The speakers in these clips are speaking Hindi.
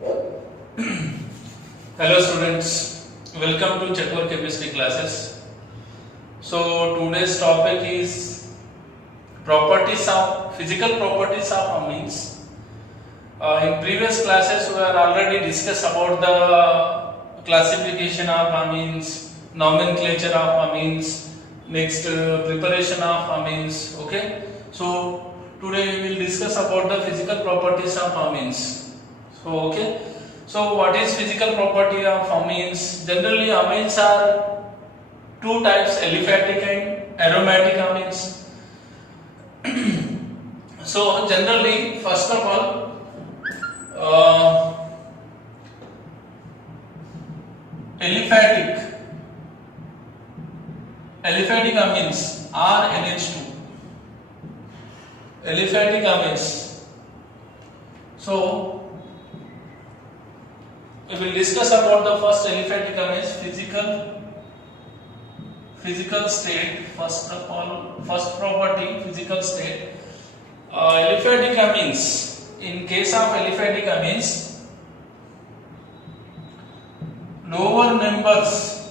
Hello students, welcome to Chatwar Chemistry classes. So today's topic is physical properties of amines. In previous classes we have already discussed about the classification of amines, nomenclature of amines, next preparation of amines. Okay, so today we will discuss about the physical properties of amines. So what is physical property of amines? Generally amines are two types, aliphatic and aromatic amines. So generally, first of all, aliphatic amines are NH2. Aliphatic amines. So we will discuss about the first aliphatic amines, physical state. First of all, first property, physical state. Aliphatic amines. In case of aliphatic amines, lower members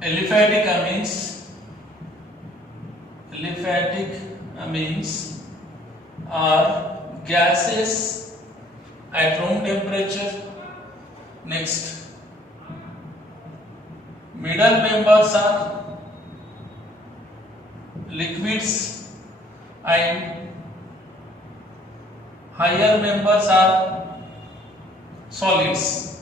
aliphatic amines are gases at room temperature. Next, middle members are liquids and higher members are solids.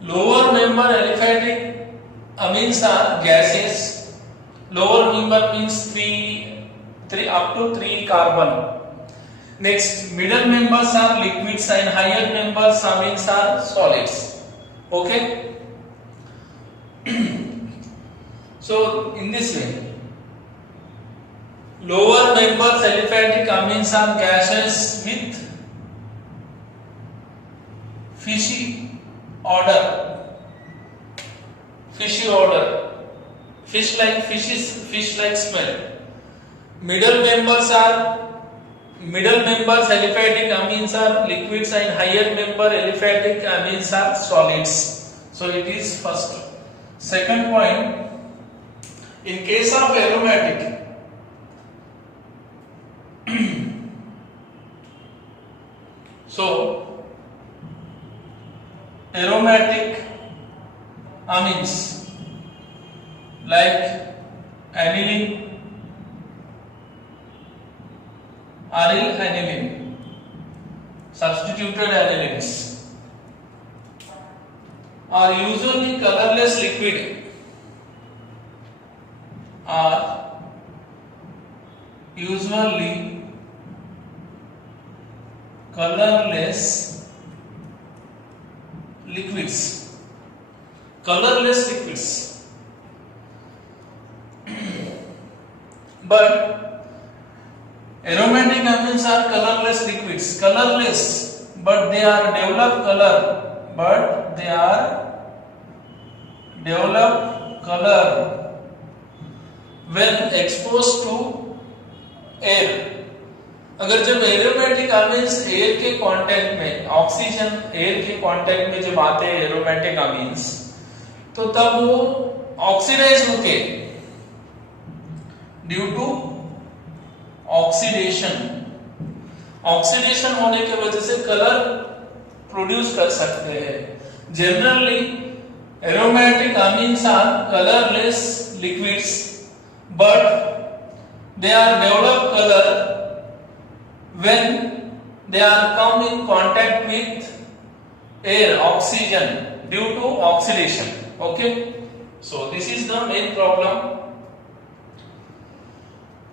Lower member aliphatic amines are gases. Lower member means 3 up to 3 carbon. Next, middle members are liquids and higher members amines are solids. Okay. So in this way, lower members aliphatic amines are gases with fishy odor, fish like smell. Middle members aliphatic amines are liquids and higher member aliphatic amines are solids. So it is first. Second point, in case of aromatic, so aromatic amines like aniline, aryl aniline, substituted anilines are usually colorless liquid. Colorless liquids. But aromatic amines are colorless liquids. Colorless, but they are develop color when exposed to air. अगर जब एरोमेटिक amines एयर के कांटेक्ट में, ऑक्सीजन एयर के कांटेक्ट में जब आते हैं एरोमेटिक amines, तो तब वो ऑक्सीडाइज होके ड्यू टू ऑक्सीडेशन होने की वजह से कलर प्रोड्यूस कर सकते हैं. Generally aromatic amines are colorless liquids, but they are develop color when they are come in contact with air, oxygen, due to oxidation. Okay, so this is the main problem.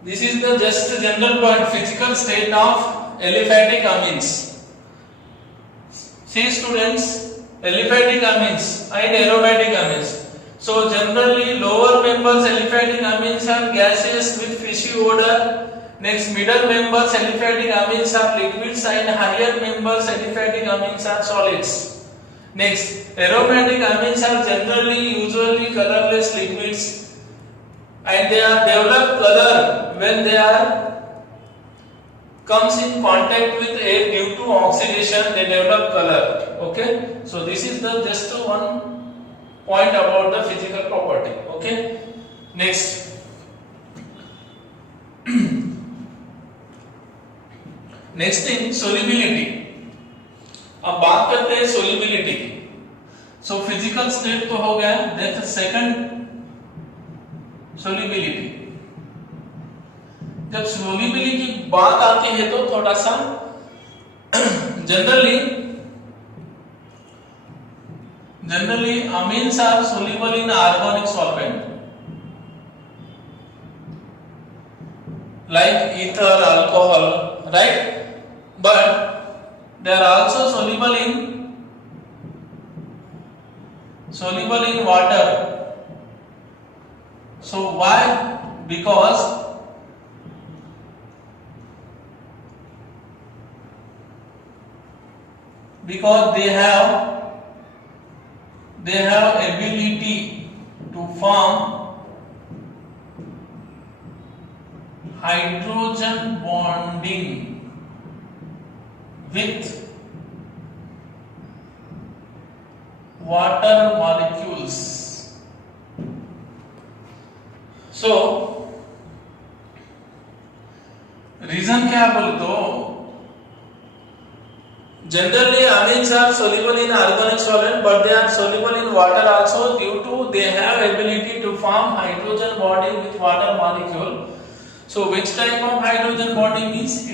This is the just general point, physical state of aliphatic amines. See students, aliphatic amines and aromatic amines. So generally lower members aliphatic amines are gases with fishy odor. Next, middle members aliphatic amines are liquids and higher members aliphatic amines are solids. Next, aromatic amines are usually colorless liquids and they are develop color when they are comes in contact with air due to oxidation. They develop color. Okay, so this is the just one point about the physical property. Okay, next thing solubility. अब बात करते हैं सोल्युबिलिटी की. सो फिजिकल स्टेट तो हो गया. Then second solubility. जब सोल्युबिलिटी की बात आती है तो थोड़ा सा generally amines are soluble in organic solvent like ether, alcohol, right? But they are also soluble in water. So why? Because they have ability to form hydrogen bonding with water molecules. So reason क्या बोले तो generally amines are soluble in organic solvent but they are soluble in water also due to they have ability to form hydrogen bonding with water molecule. So which type of hydrogen bonding is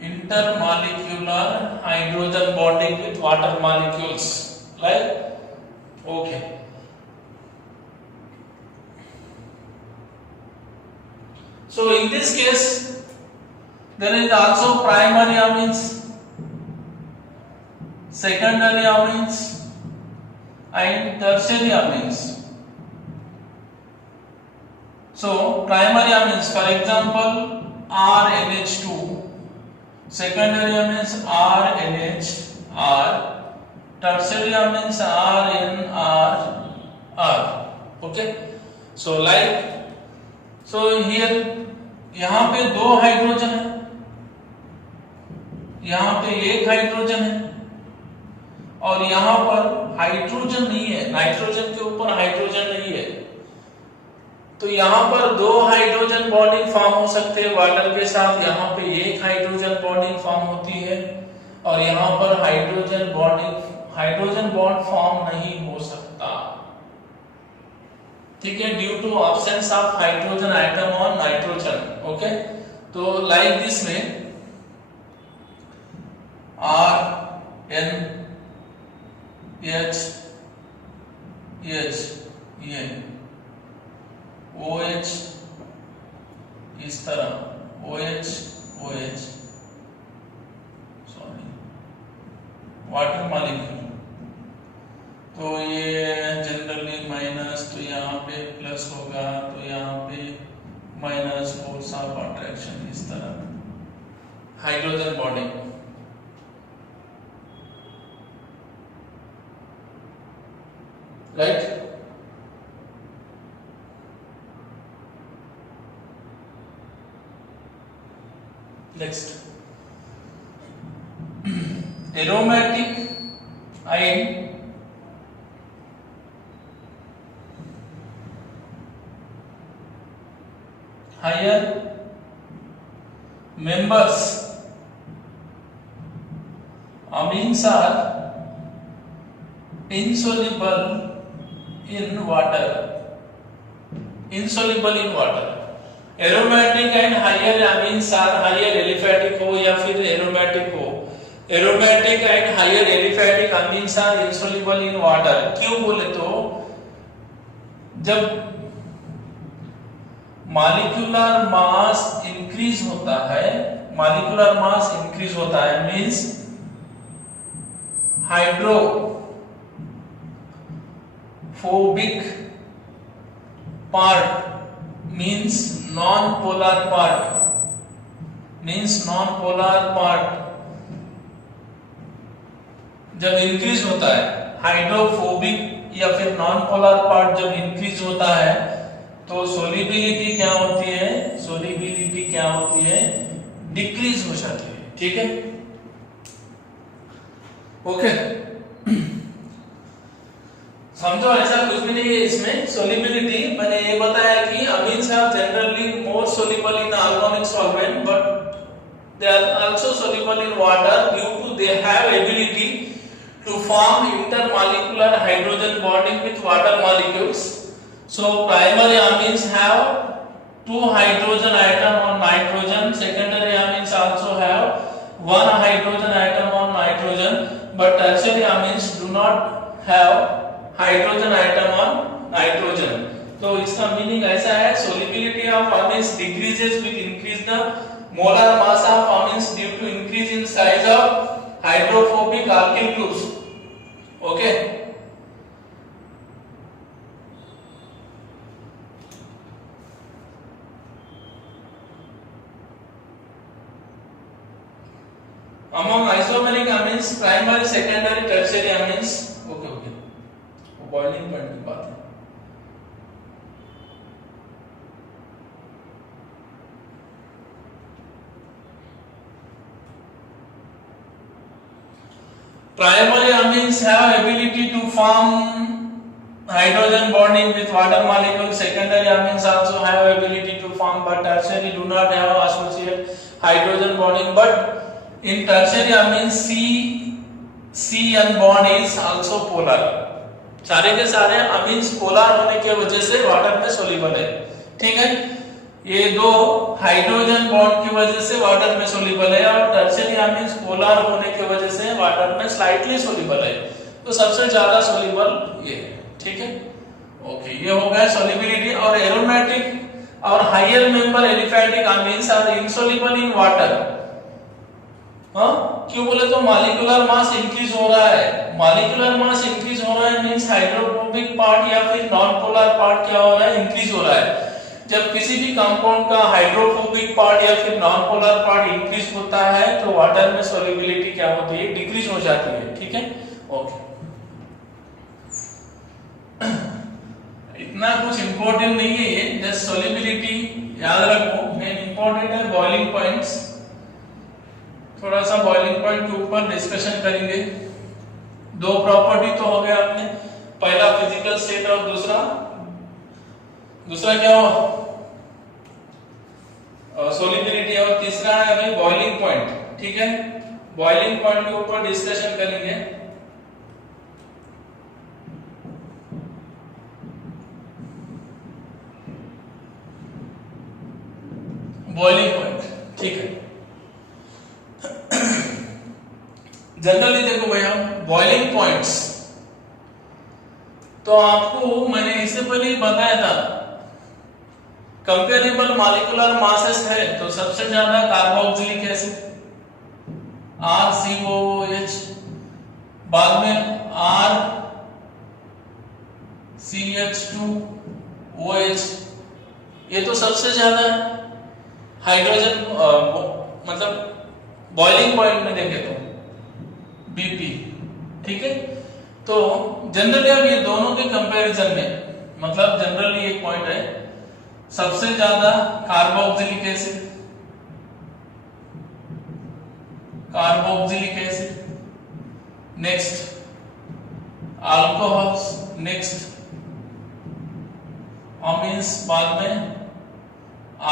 intermolecular hydrogen bonding with water molecules, right? Okay. So in this case there is also primary amines, secondary amines and tertiary amines. So primary amines, for example, RNH2, secondary amines RNHR, tertiary amines RNRR. Okay, so here यहाँ पे दो हाइड्रोजन है, यहाँ पे एक हाइड्रोजन है और यहाँ पर हाइड्रोजन नहीं है, नाइट्रोजन के ऊपर हाइड्रोजन नहीं है. तो यहाँ पर दो हाइड्रोजन बॉन्डिंग फॉर्म हो सकते हैं वाटर के साथ. यहाँ पे एक हाइड्रोजन बॉन्डिंग फॉर्म होती है और यहाँ पर हाइड्रोजन बॉन्ड फॉर्म नहीं हो सकता. ठीक है, due to absence of hydrogen atom on nitrogen. Okay, तो लाइक दिस में RNH ये OH इस तरह OH सॉरी वाटर मॉलिक्यूल. तो ये जनरली माइनस, तो यहाँ पे प्लस होगा, तो यहाँ पे माइनस, फोर्स ऑफ अट्रैक्शन, इस तरह hydrogen bonding. Right. Next aromatic amine higher members amines are insoluble in water. Aromatic and higher amines are higher aliphatic हो या फिर एरोमेटिक हो. Aromatic and higher aliphatic amines are insoluble in water. क्यों बोले तो जब मॉलिक्यूलर मास इंक्रीज होता है means hydrophobic part means non polar part जब इंक्रीज होता है, हाइड्रोफोबिक या फिर नॉन पोलर पार्ट जब इंक्रीज होता है तो सोलिबिलिटी क्या होती है, सोलिबिलिटी क्या होती है, डिक्रीज हो जाती है। ठीक है, ओके। समझो ऐसा कुछ भी नहीं है इसमें। सोलिबिलिटी मैंने ये बताया कि amines are generally more soluble in organic solvent but they are also soluble in water due to they have ability to form intermolecular hydrogen bonding with water molecules. So primary amines have 2 hydrogen atom on nitrogen, secondary amines also have 1 hydrogen atom on nitrogen, but tertiary amines do not have hydrogen atom on nitrogen. तो इसका मीनिंग ऐसा है, solubility of amines decreases with increase the molar mass of amines due to increase in size of hydrophobic alkyl groups. Okay. Among isomeric amines, primary, secondary, tertiary amines. Okay. Boiling point की बात है। Primary amines have ability to form hydrogen bonding with water molecules. Secondary amines also have ability to form, but tertiary do not have associated hydrogen bonding. But in tertiary amines, C-N bond is also polar. सारे के सारे amines polar होने के वजह से वाटर में soluble है। ठीक है, ये दो हाइड्रोजन बॉन्ड की वजह से वाटर में सोल्यूबल है और टर्शियरी अमीन्स पोलर होने की वजह से वाटर में स्लाइटली सोल्यूबल है। तो सबसे ज्यादा सोल्यूबल ये है। ठीक है, ओके, ये हो गया सोल्यूबिलिटी। और एरोमेटिक और higher member aliphatic amines are insoluble in water. क्यों बोले तो मॉलिक्यूलर मास इंक्रीज हो रहा है। मॉलिक्यूलर मास इंक्रीज हो रहा है मींस हाइड्रोफोबिक पार्ट या फिर नॉन पोलर पार्ट क्या हो रहा है, इंक्रीज हो रहा है। जब किसी भी कंपाउंड का हाइड्रोफोबिक पार्ट या फिर नॉन पोलर पार्ट इंक्रीज होता है तो वाटर में सोल्यूबिलिटी क्या होती है, डिक्रीज हो जाती है। ठीक है, ओके। इतना कुछ इंपॉर्टेंट नहीं है ये, जस्ट सोल्यूबिलिटी याद रखो। मेन इंपॉर्टेंट है बॉइलिंग पॉइंट्स। थोड़ा सा बॉइलिंग पॉइंट के ऊपर डिस्कशन करेंगे। दो प्रॉपर्टी तो हो गया अपने, पहला फिजिकल स्टेट और दूसरा क्या हो, सोल्यूबिलिटी, और तीसरा है अभी बॉइलिंग पॉइंट। ठीक है, बॉइलिंग पॉइंट के ऊपर डिस्कशन करेंगे। बॉइलिंग पॉइंट, ठीक है। जनरली देखो भैया, बॉइलिंग पॉइंट्स तो आपको मैंने इससे पहले ही बताया था, कंपेरेबल मॉलिक्यूलर मासेस है तो सबसे ज्यादा कार्बोक्सिलिक एसिड RCOOH, बाद में RCH2OH, ये तो सबसे ज्यादा हाइड्रोजन मतलब बॉइलिंग पॉइंट में देखे तो BP। ठीक है, तो जनरली अब ये दोनों के कंपैरिजन में मतलब जनरली एक पॉइंट है, सबसे ज्यादा carboxylic acid, next alcohols, next amines, बाद में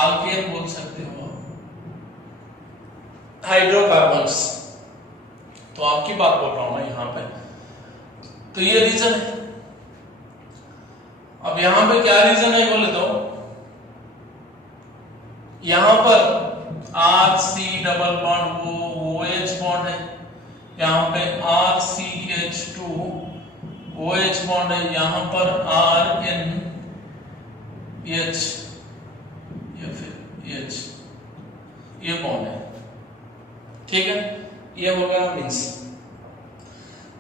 आल्केन बोल सकते हो, हाइड्रोकार्बन्स। तो आपकी बात बोल रहा हूं मैं यहां पे। तो ये रीजन है। अब यहां पे क्या रीजन है बोले तो, यहां पर RC double bond OH bond है, यहां पे RCH2OH बॉन्ड है, यहां पर RNH या फिर H ये बॉन्ड है। ठीक है, ये हो गया means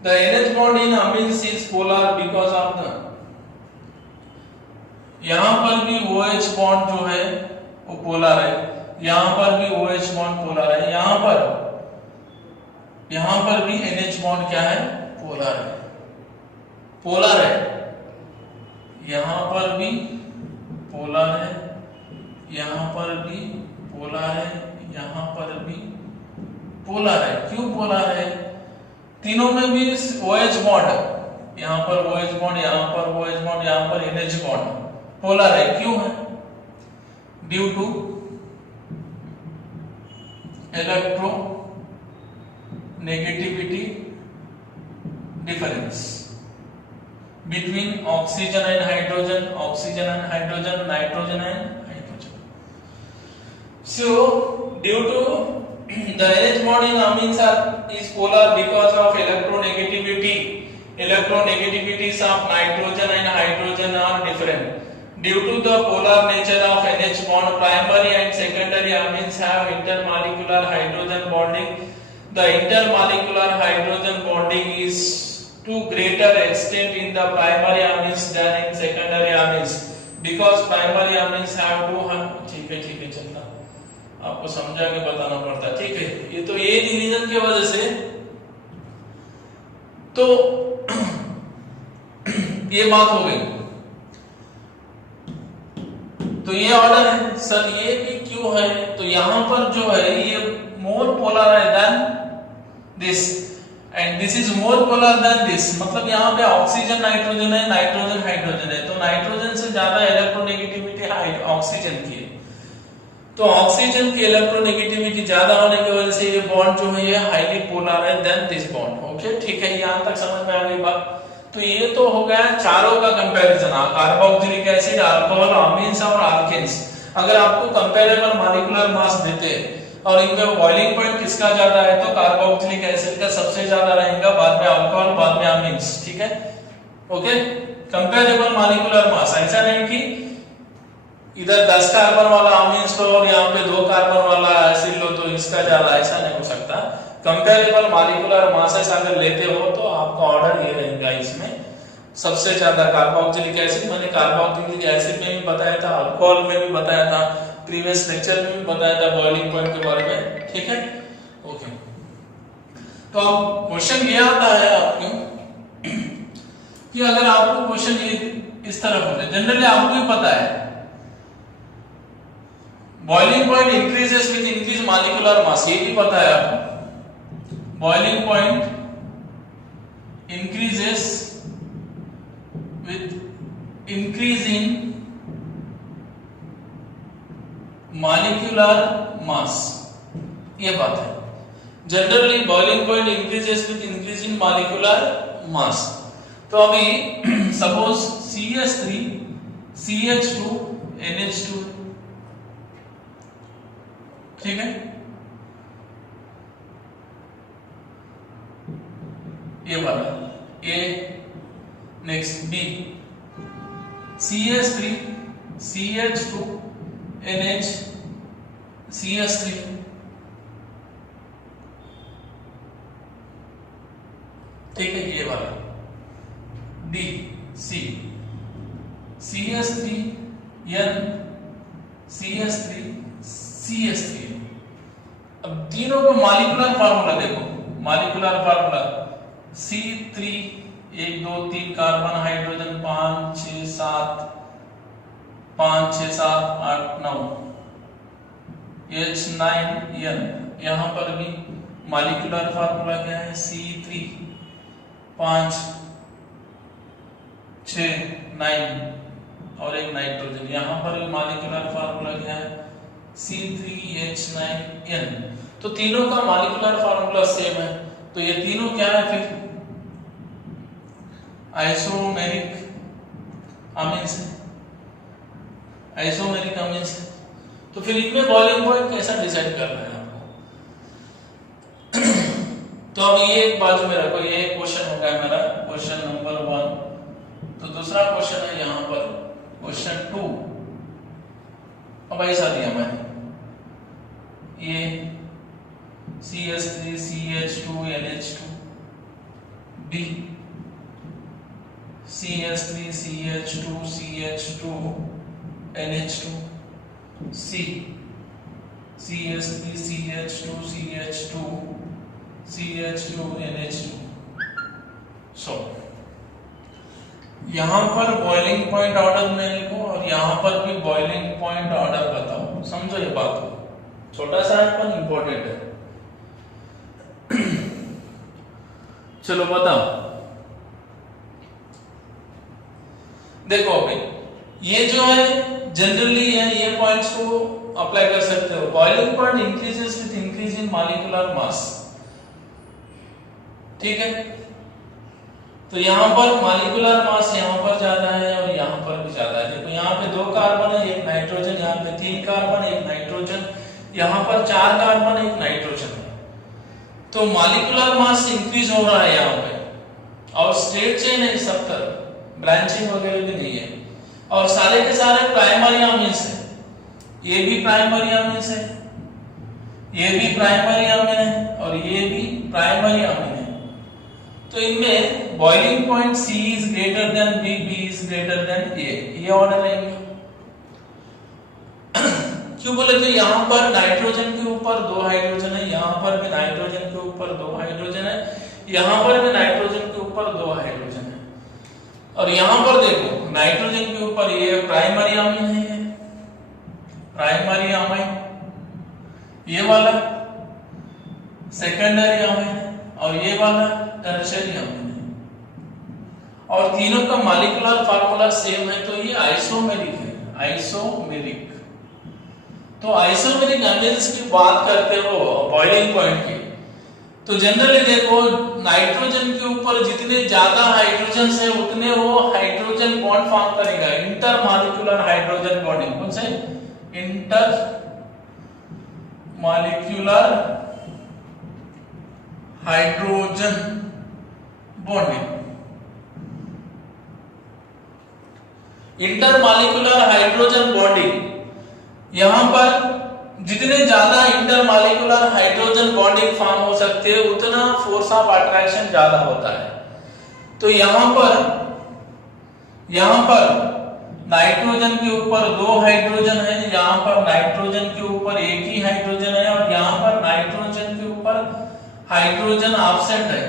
the NH bond in amines is polar because of the, यहां पर भी OH बॉन्ड जो है वो पोलर है, यहां पर भी OH बॉन्ड पोलर है, यहां पर भी NH बॉन्ड क्या है, पोलर है, यहां पर भी पोलर है, यहाँ पर भी पोलर है, यहाँ पर भी पोलर है। क्यों पोलर है? तीनों में भी OH बॉन्ड, यहाँ पर OH बॉन्ड, यहाँ पर OH बॉन्ड, यहाँ पर NH बॉन्ड पोलर है। क्यों है? Due to electronegativity difference between oxygen and hydrogen, oxygen and hydrogen, nitrogen and hydrogen. So, due to the NH bond in amines is polar because of electronegativity. Electronegativities of nitrogen and hydrogen are different. Due to the polar nature of NH bond, primary and secondary amines have intermolecular hydrogen bonding. The intermolecular hydrogen bonding is to greater extent in the primary amines than in secondary amines because primary amines have two. ठीक है चलना, आपको समझा के बताना पड़ता है। ठीक है, ये तो ये रीजन की वजह से तो ये बात हो गई। तो ये ऑर्डर है सर, ये भी क्यों है? तो यहां पर जो है ये मोर पोलर है than this and this is more polar than this, मतलब यहाँ पे ऑक्सीजन नाइट्रोजन है, नाइट्रोजन हाइड्रोजन है, तो नाइट्रोजन से ज्यादा इलेक्ट्रोनेगेटिविटी ऑक्सीजन की है। तो ऑक्सीजन की इलेक्ट्रोनेगेटिविटी ज्यादा होने की वजह से ये बॉन्ड जो है ये हाईली पोलर है देन दिस बॉन्ड। ओके, ठीक है, यहां तक समझ में आ गई बात। तो ये तो हो गया चारों का comparison, carboxylic acid, alcohol, amines और अल्केन्स। अगर आपको कंपैरेबल मॉलिक्यूलर मास देते हैं और इनमें बॉइलिंग पॉइंट किसका ज्यादा है, तो कार्बोक्सिलिक एसिड का सबसे ज्यादा रहेगा, बाद में अल्कोहल, बाद में अमीन्स। ठीक है, ओके, कंपैरेबल मॉलिक्यूलर मास, ऐसा नहीं कि इधर 10 कार्बन वाला अमीन्स लो और यहाँ पे 2 कार्बन वाला एसिड लो तो इसका ज्यादा, ऐसा नहीं हो सकता। कंपैरेबल मॉलिक्यूलर मासेस अगर लेते हो तो आपका ऑर्डर ये रहेगा, इसमें सबसे ज्यादा कार्बोक्सिलिक एसिड, मैंने कार्बोक्सिलिक एसिड में भी बताया था, अल्कोहल में भी बताया था, प्रीवियस लेक्चर में भी बताया था बॉइलिंग पॉइंट के बारे में। ठीक है, ओके। तो अब क्वेश्चन ये आता है आपको कि अगर आपको क्वेश्चन ये इस तरह पूछे, जनरली आपको ही पता है boiling point increases with increase molecular mass, ये भी पता है आपको। Boiling point increases with increase in molecular mass, ये बात है। Generally boiling point increases with increase in molecular mass. तो अभी सपोज CH3 CH2 NH2, ठीक है, ये वाला A, next B, CH3 CH2 NH CH3, ठीक है, ये वाला D, C, CH3 N CH3 CH3। अब तीनों को मॉलिक्यूलर फार्मूला देखो, molecular formula C3 1 2 3 carbon, hydrogen 5 6 7 5 6 7 8 9 H9N। यहां पर भी मॉलिक्यूलर फार्मूला क्या है, C3 5 6 9 और एक नाइट्रोजन। यहां पर भी मॉलिक्यूलर फार्मूला क्या है, C3H9N। तो तीनों का मॉलिक्यूलर फार्मूला सेम है, तो ये तीनों क्या है फिर आइसोमेरिक अमीन्स है, आइसोमेरिक अमीन्स है। तो फिर इनमें बॉइलिंग पॉइंट कैसा डिसाइड करना है आपको। तो अब ये एक बाजू में रखो, ये क्वेश्चन हो गया मेरा क्वेश्चन नंबर 1। तो दूसरा क्वेश्चन है यहाँ पर क्वेश्चन 2। अब ऐसा दिया मैंने, ये CH3 CH2 NH2, B CH3 CH2 CH2 NH2, C CH3 CH2 CH2 CH2 NH2। सो यहां पर बॉइलिंग पॉइंट ऑर्डर में लिखो और यहां यहाँ पर भी बॉइलिंग पॉइंट ऑर्डर बताओ, समझो ये बात को, छोटा सा है पर इंपॉर्टेंट है। चलो बताओ, देखो अभी ये जो है जनरली ये पॉइंट्स को अप्लाई कर सकते हो। Boiling point increases with increase in molecular mass, ठीक है। तो यहाँ पर मॉलिक्यूलर मास यहाँ पर ज्यादा है और यहाँ पर भी ज्यादा है। देखो यहाँ पे 2 कार्बन है, 1 नाइट्रोजन, यहाँ पे 3 कार्बन, 1 नाइट्रोजन, यहाँ पर 4 कार्बन, 1 नाइट्रोजन है। तो मॉलिक्यूलर मास इंक्रीज हो रहा है यहाँ पे, और स्ट्रेट चेन है सब तरफ, ब्रांचिंग वगैरह भी नहीं है, और सारे के सारे प्राइमरी अमीन्स है। ये भी प्राइमरी अमीन्स है, ये भी प्राइमरी अमीन है, और ये भी प्राइमरी अमीन है। तो इनमें boiling point C is greater than B, B is greater than A, ये ऑर्डर रहेंगे। क्यों बोले तो यहाँ पर नाइट्रोजन के ऊपर 2 हाइड्रोजन है, यहाँ पर भी नाइट्रोजन के ऊपर 2 हाइड्रोजन है, यहाँ पर भी नाइट्रोजन के ऊपर 2 हाइड्रोजन है, और यहाँ पर देखो नाइट्रोजन के ऊपर ये प्राइमरी अमीन है, ये प्राइमरी अमीन, ये वाला सेकेंडरी अमीन है, और ये वाला टर्शियरी अमीन है, और तीनों का मॉलिक्यूलर फार्मूला सेम है, तो ये आइसोमेरिक है, आइसोमेरिक। तो आइसोमेरिक अमीन्स की बात करते हो बॉइलिंग पॉइंट की, तो जनरली देखो नाइट्रोजन के ऊपर जितने ज्यादा हाइड्रोजन है उतने वो हाइड्रोजन बॉन्ड फॉर्म करेगा, इंटर मॉलिक्यूलर हाइड्रोजन बॉन्डिंग। कौन से? Inter molecular hydrogen bonding. Inter molecular hydrogen bonding, यहां पर जितने ज्यादा inter molecular hydrogen bonding form हो सकते हैं उतना फोर्स ऑफ अट्रैक्शन ज्यादा होता है। तो यहां पर नाइट्रोजन के ऊपर 2 हाइड्रोजन है, यहां पर नाइट्रोजन के ऊपर 1 ही हाइड्रोजन है, और यहां पर नाइट्रोजन के ऊपर हाइड्रोजन एब्सेंट है।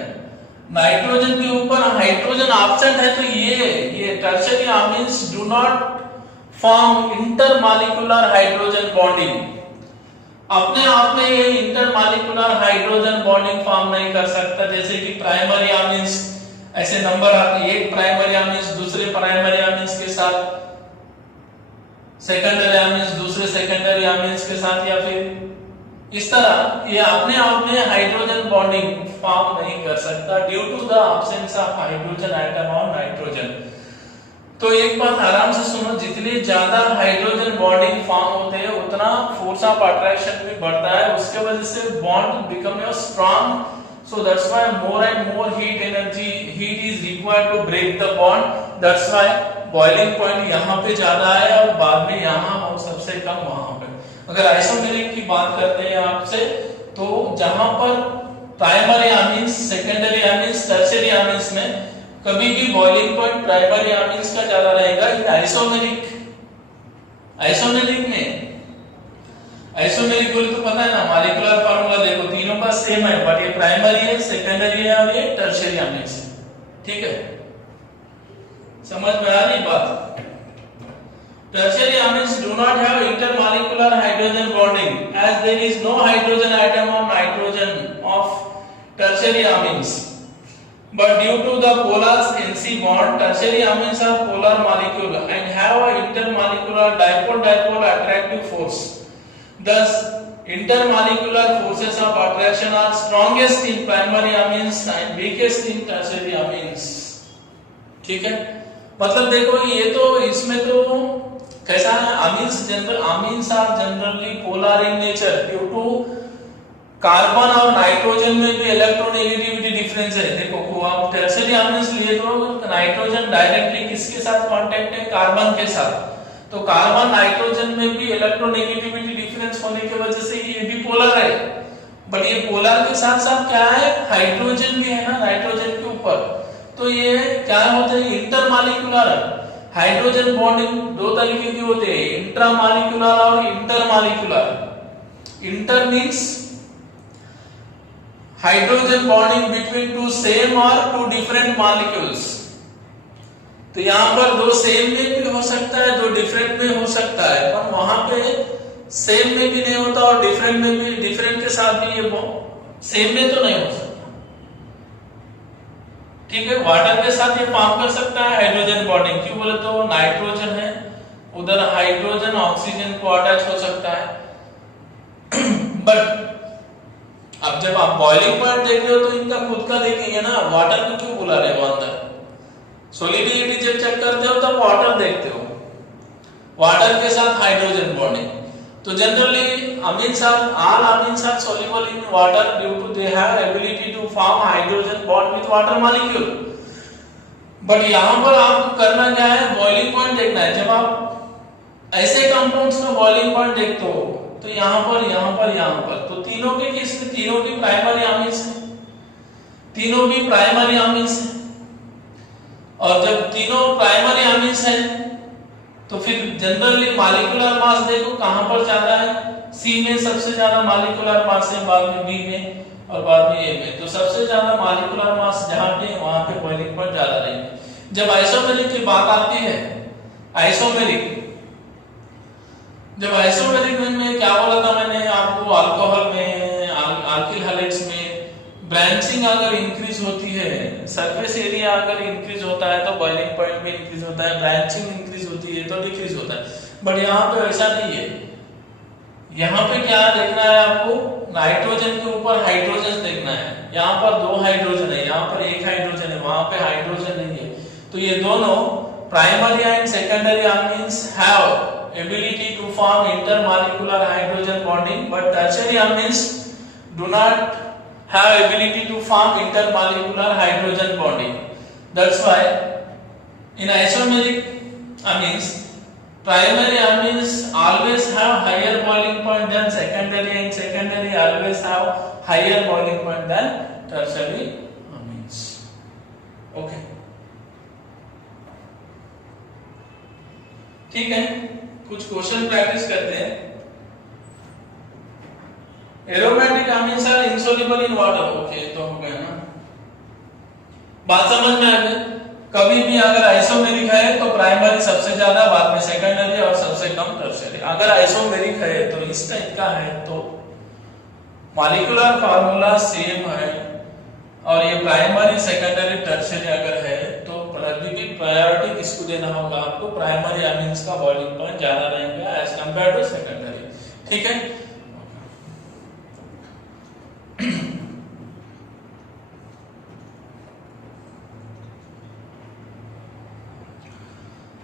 नाइट्रोजन के ऊपर हाइड्रोजन एब्सेंट है, तो ये tertiary amines do not form intermolecular hydrogen bonding. अपने आप में ये इंटरमॉलिक्यूलर हाइड्रोजन बॉन्डिंग फॉर्म नहीं कर सकता, जैसे कि प्राइमरी अमीन्स ऐसे नंबर आते, एक प्राइमरी अमीन्स दूसरे प्राइमरी अमीन्स के साथ, सेकेंडरी अमीन्स दूसरे सेकेंडरी अमीन्स के साथ, या फिर इस तरह ये अपने आप में हाइड्रोजन बॉन्डिंग फॉर्म नहीं कर सकता due to the absence of hydrogen atom on nitrogen. तो एक बात आराम से सुनो, जितने ज्यादा हाइड्रोजन बॉन्डिंग फॉर्म होते हैं उतना फोर्स ऑफ अट्रैक्शन भी बढ़ता है, उसके वजह से bond become strong, so that's why more and more heat is required to break the bond. That's why boiling point यहाँ पे ज्यादा है और बाद में यहाँ और सबसे कम वहां पे। अगर आइसोमेरिक की बात करते हैं आपसे, तो जहां पर primary amines, secondary amines, tertiary amines में कभी भी बॉइलिंग पॉइंट प्राइमरी अमीन्स का ज्यादा रहेगा। इन आइसोमेरिक में आइसोमेरिक बोले तो पता है ना, मॉलिक्यूलर फार्मूला देखो तीनों का सेम है, बट ये प्राइमरी है, सेकेंडरी है, और ये टर्शियरी अमीन्स है। ठीक है, समझ में आ रही बात? Tertiary amines do not have intermolecular hydrogen bonding as there is no hydrogen atom or nitrogen of tertiary amines. But due to the polar NC bond, tertiary amines are polar molecule and have a intermolecular dipole-dipole attractive force. Thus, intermolecular forces of attraction are strongest in primary amines and weakest in tertiary amines. ठीक है, मतलब देखो ये तो इसमें तो कैसा है, amines are generally polar in nature due to carbon और नाइट्रोजन में भी इलेक्ट्रोनेगेटिविटी डिफरेंस है। देखो आप टर्शियरी अमीन्स लिए तो नाइट्रोजन डायरेक्टली किसके साथ कांटेक्ट है? कार्बन के साथ। तो कार्बन नाइट्रोजन में भी इलेक्ट्रोनेगेटिविटी डिफरेंस होने की वजह से ये भी पोलर है, बट ये पोलर के साथ साथ क्या है, हाइड्रोजन भी है ना नाइट्रोजन के ऊपर। तो ये क्या होता है, इंटरमॉलिक्यूलर हाइड्रोजन बॉन्डिंग दो तरीके के होते हैं, इंट्रामॉलिक्यूलर और intermolecular. Inter means hydrogen bonding between two same or two different molecules. तो यहाँ पर दो सेम में भी हो सकता है, दो डिफरेंट में हो सकता है, पर वहां पे सेम में भी नहीं होता और डिफरेंट में भी, डिफरेंट के साथ भी ये सेम में तो नहीं हो सकता। ठीक है, वाटर के साथ ये फॉर्म कर सकता है हाइड्रोजन बॉन्डिंग, क्यों बोले तो नाइट्रोजन है, उधर हाइड्रोजन ऑक्सीजन को अटैच हो सकता है। बट अब जब आप बॉइलिंग पॉइंट देख रहे हो तो इनका खुद का देखेंगे ना, वाटर को क्यों बुला रहे हो अंदर, सोलिडिटी जब चेक करते हो तब वाटर देखते हो, वाटर के साथ हाइड्रोजन बॉन्डिंग। तो generally amines are all amines are soluble in water due to they have ability to form hydrogen bond with water molecule। But यहाँ पर आपको करना क्या है, बॉइलिंग पॉइंट देखना है। जब आप ऐसे कंपाउंड्स में बॉइलिंग पॉइंट देखते हो तो यहाँ पर, यहाँ पर, यहाँ पर, तो तीनों के किस, तीनों की प्राइमरी amines है, तीनों की प्राइमरी amines है। और जब तीनों प्राइमरी amines है तो फिर जनरली मॉलिक्यूलर मास देखो कहां पर ज्यादा है, सी में सबसे ज्यादा मॉलिक्यूलर मास है, बाद में बी में और बाद में ए में। तो सबसे ज्यादा मॉलिक्यूलर मास जहां पे, वहां पे बॉइलिंग पॉइंट ज्यादा रहेंगे। जब आइसोमेरिक की बात आती है, आइसोमेरिक, जब आइसोमेरिक में क्या बोला था मैंने आपको, अल्कोहल में, अल्किल हैलाइड्स में ब्रांचिंग अगर इंक्रीज होती है, सरफेस एरिया अगर इंक्रीज होता है तो बॉइलिंग पॉइंट भी इंक्रीज होता है, ब्रांचिंग इंक्रीज होती है तो डिक्रीज होता है। बट यहाँ पे ऐसा नहीं है, यहाँ पे क्या देखना है आपको, नाइट्रोजन के ऊपर हाइड्रोजन देखना है। यहाँ पर दो हाइड्रोजन है, यहाँ पर एक हाइड्रोजन है, वहां पे हाइड्रोजन नहीं है। तो ये दोनों primary and secondary amines have ability to form intermolecular hydrogen bonding, but tertiary amines do not have ability to form intermolecular hydrogen bonding. That's why in isomeric amines, primary amines always have higher boiling point than secondary, and secondary always have higher boiling point than tertiary amines. Okay, ठीक है, कुछ क्वेश्चन प्रैक्टिस करते हैं। Aromatic amines are insoluble in water। Okay, तो हो गया ना, बात समझ में आ गई। कभी भी अगर आइसोमेरिक है तो प्राइमरी सबसे ज्यादा, बाद में सेकेंडरी और सबसे कम टर्शियरी। अगर आइसोमेरिक है तो इस टाइप का है तो मॉलिक्यूलर फार्मूला सेम है, और ये प्राइमरी सेकेंडरी टर्शियरी अगर है तो प्रायोरिटी किसको देना होगा आपको, प्राइमरी amines का बॉइलिंग पॉइंट ज्यादा रहेगा एज कंपेयर टू सेकेंडरी। ठीक है,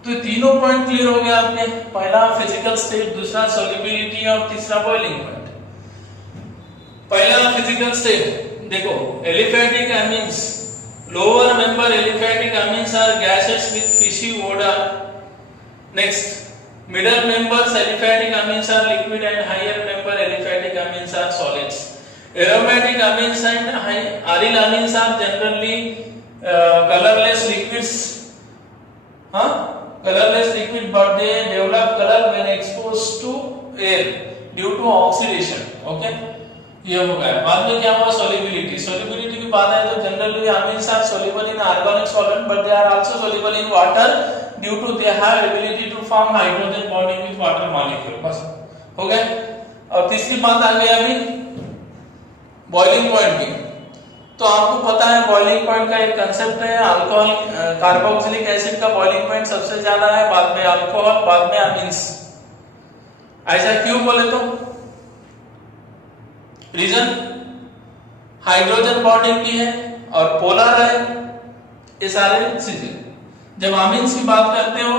तो तीनों पॉइंट क्लियर हो गया आपके, पहला फिजिकल स्टेट, दूसरा सॉल्युबिलिटी और तीसरा बॉइलिंग पॉइंट। पहला फिजिकल स्टेट देखो, aliphatic amines, lower member aliphatic amines are gases with fishy odour. Next, middle members aliphatic amines are liquid and higher member aliphatic amines are solids. Aromatic amines and aryl amines are generally colorless liquids, colorless liquid, but they develop color when exposed to air due to oxidation। Okay, ये हो गया। बाद में क्या हुआ, solubility। solubility की बात है तो generally amines are soluble in organic solvent, but they are also soluble in water due to they have ability to form hydrogen bonding with water molecule। बस हो गया। और तीसरी बात आ गई अभी बॉइलिंग पॉइंट की। तो आपको पता है बॉइलिंग पॉइंट का एक कंसेप्ट है, अल्कोहल, कार्बोक्सिलिक एसिड का बॉइलिंग पॉइंट सबसे ज्यादा है, बाद में अल्कोहल, बाद में amines। ऐसा क्यों बोले तो रीजन, हाइड्रोजन बॉन्डिंग की है और पोलर है, ये सारे चीजें। जब amines की बात करते हो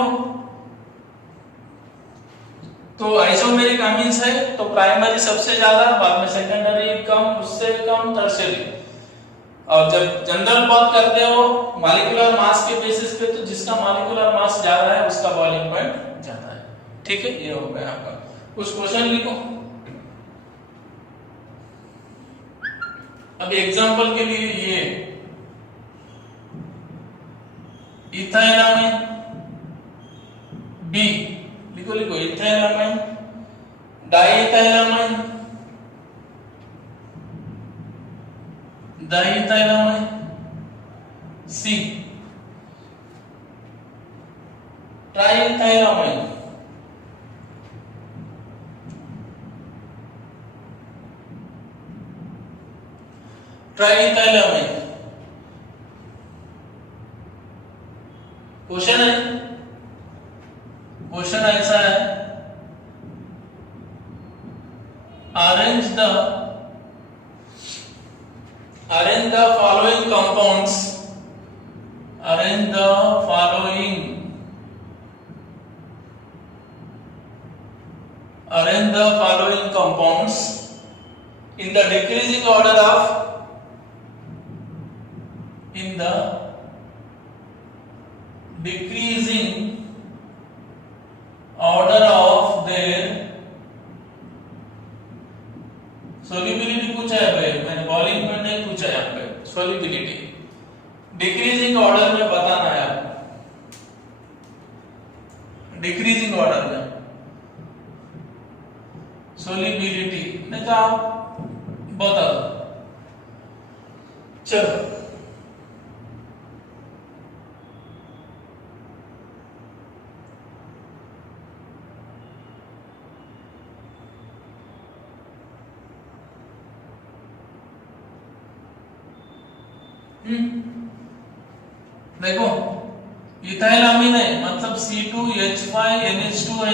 तो आइसोमेरिक amines है तो प्राइमरी सबसे ज्यादा, बाद में सेकेंडरी कम, उससे कम टर्शियरी। और जब जनरल बात करते हो मॉलिक्यूलर मास के बेसिस पे, तो जिसका मॉलिक्यूलर मास ज्यादा है उसका बॉइलिंग पॉइंट ज्यादा है। ठीक है, ये हो गया आपका। कुछ क्वेश्चन लिखो। अब एग्जांपल के लिए ये इथाइलामाइन बी लिखो, लिखो इथाइलामाइन, डाइइथाइलामाइन, डाइइथाइलामाइन सी, ट्राइइथाइलामाइन, ट्राइइथाइलामाइन। क्वेश्चन है, क्वेश्चन ऐसा है, arrange the following compounds, arrange the following compounds in the decreasing order of their solubility पूछा है भाई, मैंने बॉइलिंग पॉइंट नहीं पूछा है यहाँ पे, solubility डिक्रीजिंग ऑर्डर में बताना है आपको, डिक्रीजिंग ऑर्डर में solubility ने कहा बता दो। चलो देखो इथाइलामीन है, मतलब C2H5NH2 है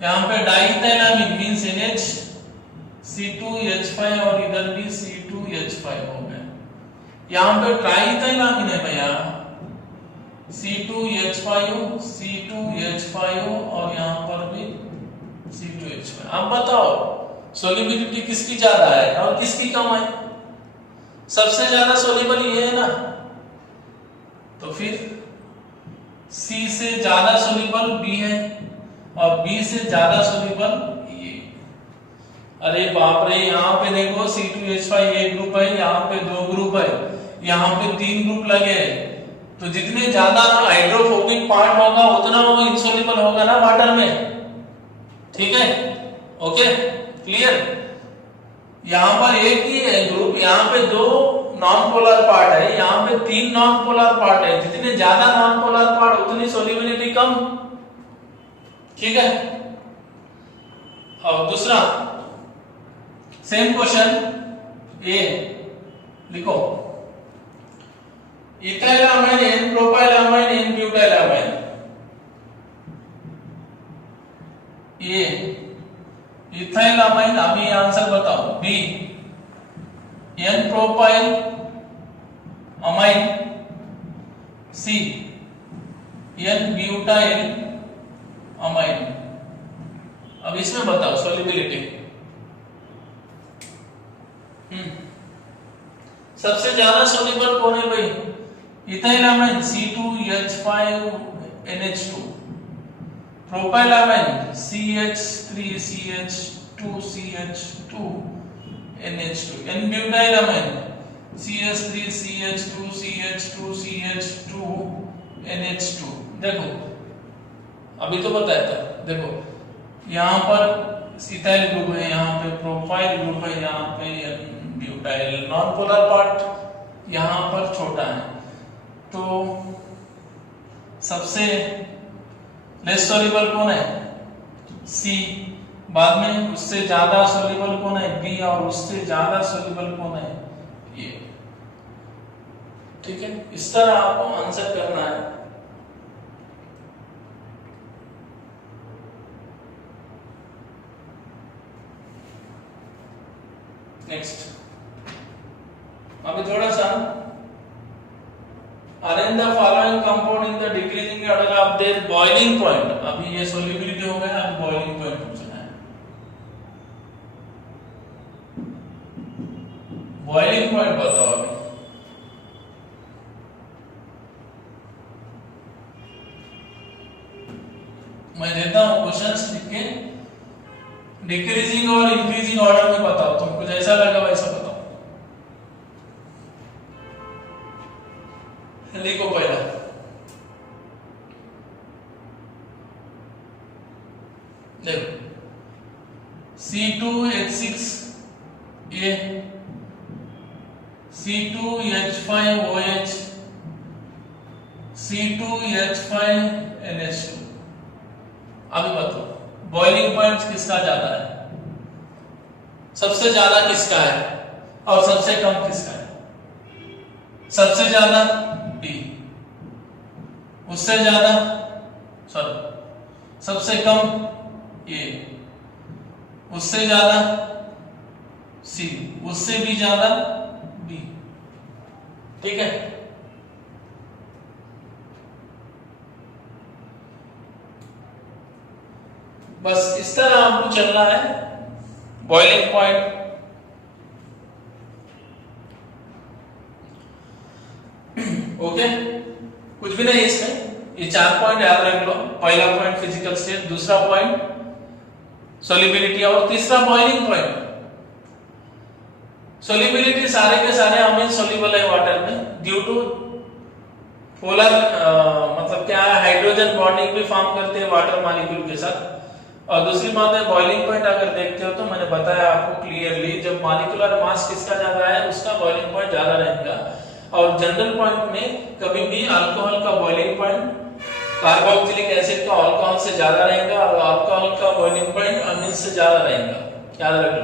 यहाँ पे डाइइथाइलामीन मींस NH C2H5 और इधर भी C2H5 हो गया। यहाँ पे ट्राइइथाइलामीन है भैया, C2H5 और यहाँ पर भी C2H5। आप बताओ सोल्युबिलिटी किसकी ज्यादा है और किसकी कम है? सबसे ज्यादा सोल्यूबल ये है ना, तो फिर C से ज्यादा सोल्यूबल B है और B से ज्यादा सोल्यूबल ये। अरे बाप रे, यहाँ पे देखो C2H5 एक ग्रुप है, यहाँ पे 2 ग्रुप है, यहाँ पे 3 ग्रुप लगे हैं, तो जितने ज्यादा हाइड्रोफोबिक पार्ट होगा उतना वो इंसोल्यूबल होगा ना वाटर में। ठीक है, ओके क्लियर। यहाँ पर एक ही है ग्रुप, यहाँ पे 2 नॉन पोलर पार्ट है, यहाँ पे 3 नॉन पोलर पार्ट है, जितने ज्यादा नॉन पोलर पार्ट उतनी सोल्युबिलिटी कम। ठीक है, और दूसरा सेम क्वेश्चन ये लिखो, इथाइलामाइन एन प्रोपाइलामाइन एन ब्यूटाइलामाइन। ये इथाइलामाइन, अभी आंसर बताओ। B n propyl amine, C n butyl amine. अब इसमें बताओ सोल्युबिलिटी। सबसे ज्यादा सोल्यूबल कौन है भाई? इथाइलामाइन C2H5NH2, प्रोपाइलामाइन CH3CH2CH2NH2, एन ब्यूटाइलामाइन CH3CH2CH2CH2NH2। देखो अभी तो बताया था, देखो यहाँ पर इथाइल ग्रुप है, यहाँ पे प्रोपाइल ग्रुप है, यहाँ पे ब्यूटाइल। नॉन पोलर पार्ट यहाँ पर छोटा है, तो सबसे लेस सोल्यूबल कौन है? सी। बाद में उससे ज्यादा सोल्यूबल कौन है? बी। और उससे ज्यादा सोल्यूबल कौन है? ये। ठीक है, इस तरह आपको आंसर करना है। नेक्स्ट, अभी थोड़ा सा arrange the following compound in the decreasing order of their boiling point. अभी ये सोल्युबिलिटी हो गया, अब बॉइलिंग पॉइंट पूछना है। बॉइलिंग पॉइंट बताओ। अभी मैं देता हूं क्वेश्चंस लिख के, डिक्रीजिंग और इंक्रीजिंग ऑर्डर में बताओ, तुमको जैसा लगा वैसा बताओ। लिखो पहला, देखो C2H6 ये, C2H5OH, C2H5NH2। अभी बताओ बॉइलिंग पॉइंट किसका ज्यादा है, सबसे ज्यादा किसका है और सबसे कम किसका है? सबसे ज्यादा B, उससे ज्यादा सबसे कम A, उससे ज्यादा C, उससे भी ज्यादा B। ठीक है, बस इस तरह आपको चलना है बॉइलिंग पॉइंट। ओके, कुछ भी नहीं इसमें, ये 4 पॉइंट याद रख लो। पहला पॉइंट फिजिकल स्टेट, दूसरा पॉइंट सोल्युबिलिटी और तीसरा बॉइलिंग पॉइंट। सोल्युबिलिटी सारे के सारे अमीन सोल्यूबल है वाटर में ड्यू टू पोलर मतलब क्या है, हाइड्रोजन बॉन्डिंग भी फॉर्म करते हैं वाटर मॉलिक्यूल के साथ। और दूसरी बात है बॉइलिंग पॉइंट अगर देखते हो तो मैंने बताया आपको क्लियरली, जब मॉलिक्यूलर मास किसका ज्यादा है उसका बॉइलिंग पॉइंट ज्यादा रहेगा। और जनरल पॉइंट में कभी भी अल्कोहल का बॉइलिंग पॉइंट कार्बोक्सिलिक एसिड का अल्कोहल से ज्यादा रहेगा और अल्कोहल का बॉइलिंग पॉइंट अमीन से ज्यादा रहेगा, याद रख लो।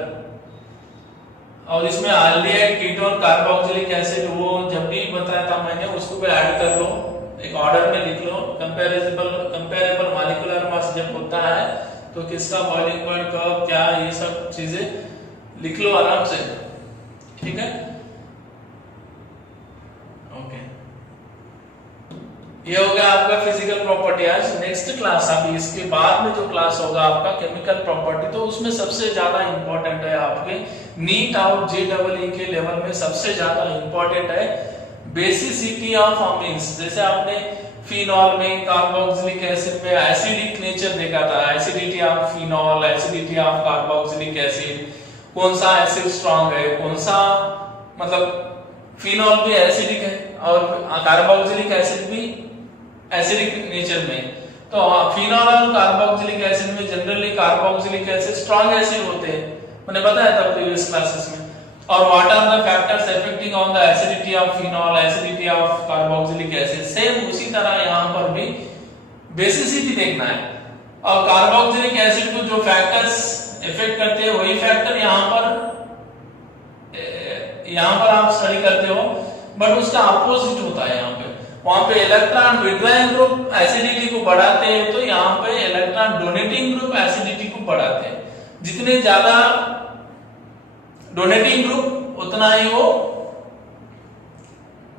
और इसमें एल्डिहाइड, कीटोन, कार्बोक्सिलिक एसिड वो जब भी बताया था मैंने उसको भी ऐड कर लो, एक ऑर्डर में लिख लो। कंपेरेबल मॉलिक्यूलर मास जब होता है तो किसका बॉइलिंग पॉइंट कब क्या, ये सब चीजें लिख लो आराम से। ठीक है, ओके, ये हो गया आपका फिजिकल प्रॉपर्टी। आज नेक्स्ट क्लास, अभी इसके बाद में जो क्लास होगा आपका केमिकल प्रॉपर्टी, तो उसमें सबसे ज्यादा इंपॉर्टेंट है आपके नीट और JEE के लेवल में सबसे ज्यादा इंपॉर्टेंट है बेसिसिटी ऑफ अमीन्स। जैसे आपने फिनॉल में, कार्बोक्सिलिक एसिड में एसिडिक नेचर देखा था, acidity of phenol, acidity of carboxylic acid, कौन सा एसिड स्ट्रांग है, कौन सा मतलब फिनॉल भी एसिडिक है और कार्बोक्सिलिक एसिड भी एसिडिक नेचर में। तो फिनॉल और कार्बोक्सिलिक एसिड में generally carboxylic acid strong acid होते हैं, मैंने बताया था प्रीवियस क्लासेस में। और what are the factors affecting on the acidity of phenol, acidity of carboxylic acid. Same उसी तरह यहाँ पर भी बेसिसिटी देखना है और कार्बोक्सिलिक एसिड को जो फैक्टर्स इफेक्ट करते हैं वही फैक्टर यहाँ पर आप स्टडी करते हो, बट उसका अपोजिट होता है। यहाँ पे वहां पे इलेक्ट्रॉन विड्रॉइंग ग्रुप एसिडिटी को बढ़ाते हैं, तो यहाँ पे इलेक्ट्रॉन डोनेटिंग ग्रुप एसिडिटी को बढ़ाते हैं। जितने ज्यादा डोनेटिंग ग्रुप उतना ही वो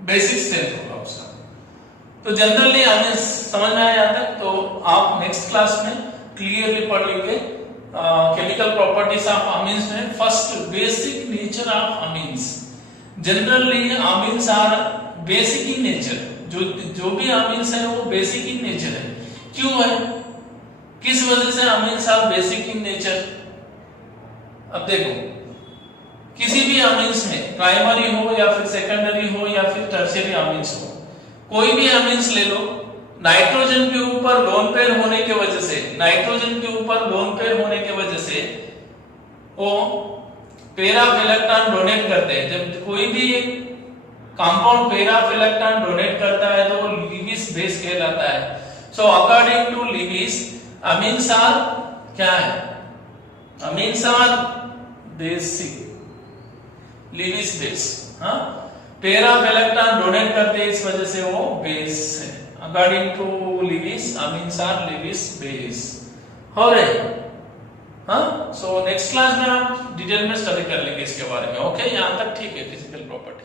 बेसिक स्ट्रेंथ होगा उसका। तो जनरली हमें समझ में आया तक, तो आप नेक्स्ट क्लास में क्लियरली पढ़ लेंगे केमिकल प्रॉपर्टीज ऑफ अमीन्स में। First, basic nature of amines. Generally amines are basic in nature, जो भी अमीन्स है वो बेसिक इन नेचर है। क्यों है, किस वजह से amines are basic in nature? अब देखो, किसी भी अमीन्स में प्राइमरी हो या फिर सेकेंडरी हो या फिर टर्शियरी अमीन्स हो, कोई भी अमीन्स ले लो, नाइट्रोजन के ऊपर लोन पेयर होने की वजह से, वो पेयर ऑफ इलेक्ट्रॉन डोनेट करते हैं। जब कोई भी compound pair of electron donate करता है तो वो लीविस बेस कहलाता है। So according to Lewis, amines are क्या है? Amines are basic, Lewis base. हाँ, पेयर ऑफ इलेक्ट्रॉन डोनेट करते हैं, इस वजह से वो बेस है। According to Lewis, amines are Lewis base. हो रहे? हाँ, सो नेक्स्ट क्लास में आप डिटेल में स्टडी कर लेंगे इसके बारे में। ओके, यहाँ तक ठीक है फिजिकल प्रॉपर्टी।